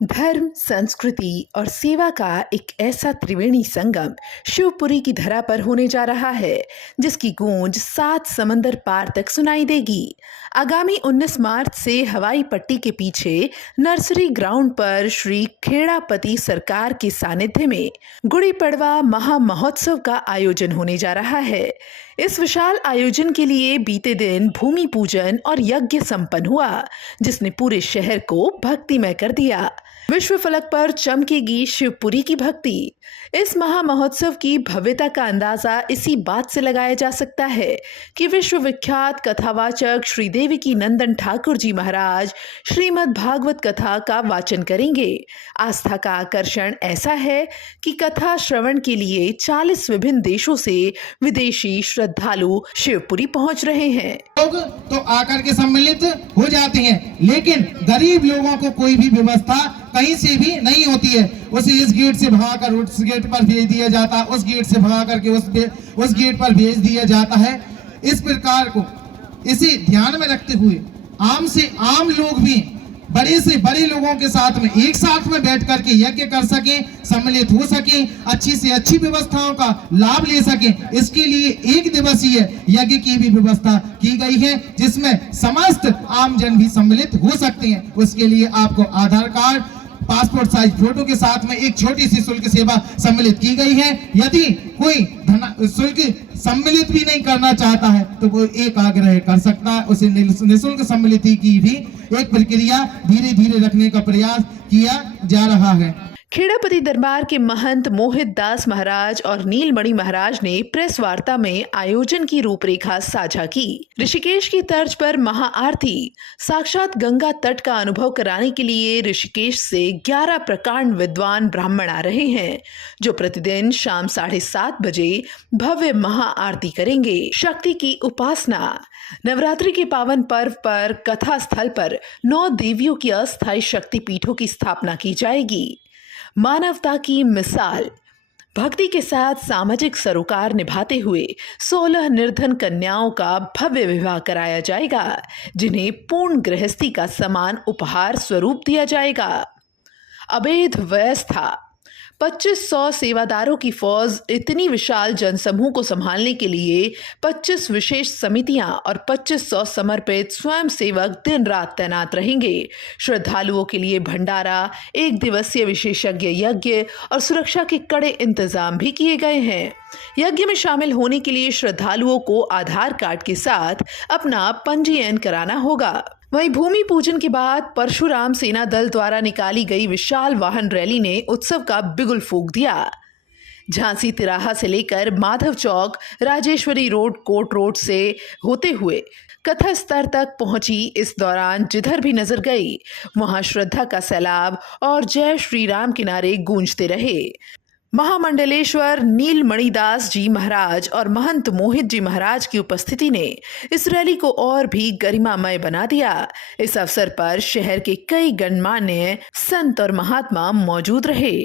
धर्म, संस्कृति और सेवा का एक ऐसा त्रिवेणी संगम शिवपुरी की धरा पर होने जा रहा है, जिसकी गूंज 7 समंदर पार तक सुनाई देगी। आगामी 19 मार्च से हवाई पट्टी के पीछे नर्सरी ग्राउंड पर श्री खेड़ापति सरकार के सानिध्य में गुड़ी पड़वा महा महोत्सव का आयोजन होने जा रहा है। इस विशाल आयोजन के लिए बीते दिन भूमि पूजन और यज्ञ संपन्न हुआ, जिसने पूरे शहर को भक्तिमय कर दिया। विश्व फलक पर चमकेगी शिवपुरी की भक्ति। इस महा महोत्सव की भव्यता का अंदाजा इसी बात से लगाया जा सकता है कि विश्व विख्यात कथावाचक श्री देवकी नंदन ठाकुर जी महाराज श्रीमद् भागवत कथा का वाचन करेंगे। आस्था का आकर्षण ऐसा है कि कथा श्रवण के लिए 40 विभिन्न देशों से विदेशी श्रद्धालु शिवपुरी पहुंच रहे हैं। लोग तो आकर के सम्मिलित हो जाते हैं, लेकिन गरीब लोगों को कोई भी व्यवस्था कहीं से भी नहीं होती है। उसे इस गेट से भगाकर उस गेट पर भेज दिया जाता है, उस गेट से भगा करके उस गेट पर भेज दिया जाता है। इस प्रकार को इसे ध्यान में रखते हुए आम से आम लोग भी बड़े से बड़े लोगों के साथ में एक साथ में बैठ करके यज्ञ कर सकें, सम्मिलित हो सकें, अच्छी से अच्छी व्यवस्थाओं का लाभ ले सकें। इसके लिए एक दिवसीय यज्ञ की भी व्यवस्था की गई है, जिसमें समस्त आमजन भी सम्मिलित हो सकते हैं। उसके लिए आपको आधार कार्ड, पासपोर्ट साइज फोटो के साथ में एक छोटी सी शुल्क सेवा सम्मिलित की गई है। यदि कोई शुल्क सम्मिलित भी नहीं करना चाहता है तो वो एक आग्रह कर सकता है। उसे निःशुल्क सम्मिलित की भी एक प्रक्रिया धीरे धीरे रखने का प्रयास किया जा रहा है। खेड़ापति दरबार के महंत मोहित दास महाराज और नीलमणि महाराज ने प्रेस वार्ता में आयोजन की रूपरेखा साझा की। ऋषिकेश की तर्ज पर महाआरती साक्षात गंगा तट का अनुभव कराने के लिए ऋषिकेश से 11 प्रकांड विद्वान ब्राह्मण आ रहे हैं, जो प्रतिदिन शाम 7:30 बजे भव्य महाआरती करेंगे। शक्ति की उपासना। नवरात्रि के पावन पर्व पर कथा स्थल पर 9 देवियों की अस्थायी शक्तिपीठों की स्थापना की जाएगी। मानवता की मिसाल। भक्ति के साथ सामाजिक सरोकार निभाते हुए 16 निर्धन कन्याओं का भव्य विवाह कराया जाएगा, जिन्हें पूर्ण गृहस्थी का समान उपहार स्वरूप दिया जाएगा। अवैध व्यवस्था। 2500 सेवादारों की फौज इतनी विशाल जनसमूह को संभालने के लिए 25 विशेष समितियां और 2500 समर्पित स्वयंसेवक दिन रात तैनात रहेंगे। श्रद्धालुओं के लिए भंडारा, एक दिवसीय विशेषज्ञ यज्ञ और सुरक्षा के कड़े इंतजाम भी किए गए हैं। यज्ञ में शामिल होने के लिए श्रद्धालुओं को आधार कार्ड के साथ अपना पंजीयन कराना होगा। वहीं भूमि पूजन के बाद परशुराम सेना दल द्वारा निकाली गई विशाल वाहन रैली ने उत्सव का बिगुल फूंक दिया। झांसी तिराहा से लेकर माधव चौक, राजेश्वरी रोड, कोर्ट रोड से होते हुए कथा स्तर तक पहुंची। इस दौरान जिधर भी नजर गई वहां श्रद्धा का सैलाब और जय श्री राम के नारे गूंजते रहे। महामंडलेश्वर नीलमणिदास जी महाराज और महंत मोहित जी महाराज की उपस्थिति ने इस रैली को और भी गरिमामय बना दिया। इस अवसर पर शहर के कई गणमान्य संत और महात्मा मौजूद रहे।